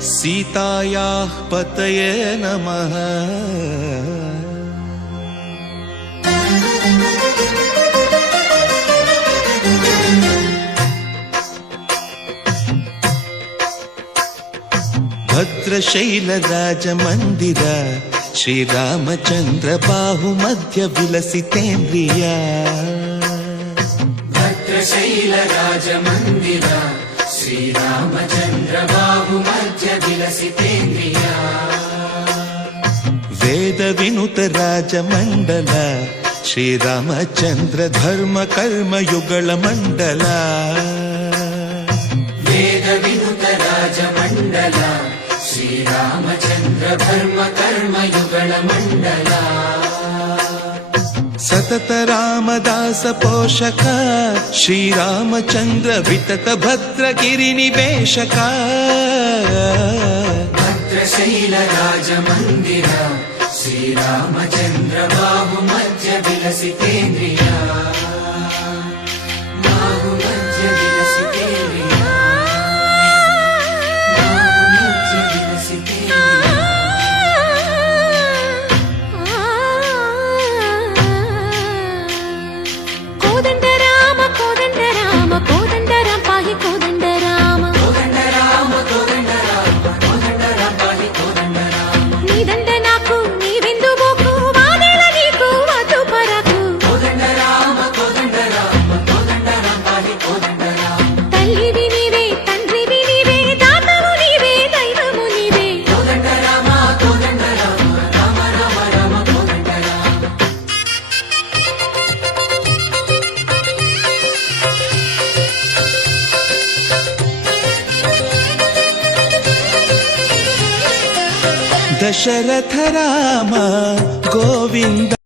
सीतायाः पतये नमः। भद्रशैलराजमन्दिर श्रीरामचन्द्र बाहुमध्य विलसितेन्द्रिय। भद्रशैलराजमन्दिर श्रीरामचन्द्र बाहुमध्य विलसितेन्द्रिय। वेदविनुत राजमण्डल श्रीरामचन्द्र धर्म कर्म युगल मण्डल। वेदविनुत राजमण्डल श्रीरामचन्द्र धर्म कर्म युगल मण्डल। सतत रामदास पोषक श्रीरामचन्द्र वितत भद्रगिरि निवेशक। भद्रशैलराजमन्दिर श्रीरामचन्द्र बाहुमध्य विलसितेन्द्रिय। बाहुमध्य विलसितेन्द्रिय। बाहुमध्य विलसितेन्द्रिय। कोदंड राम पाहि कोदंड राम। कोदंड राम पाहि कोदंड राम। नीदंड नाकु नीवेंदु बोकु वादेला नीकु वतु परकु। कोदंड राम पाहि कोदंड राम। तल्लिवि नीवे तंड्रिवि नीवे दातवु नीवे दैवमु नीवे। कोदंड राम राम राम राम कोदंड राम। दशरथ राम गोविंद।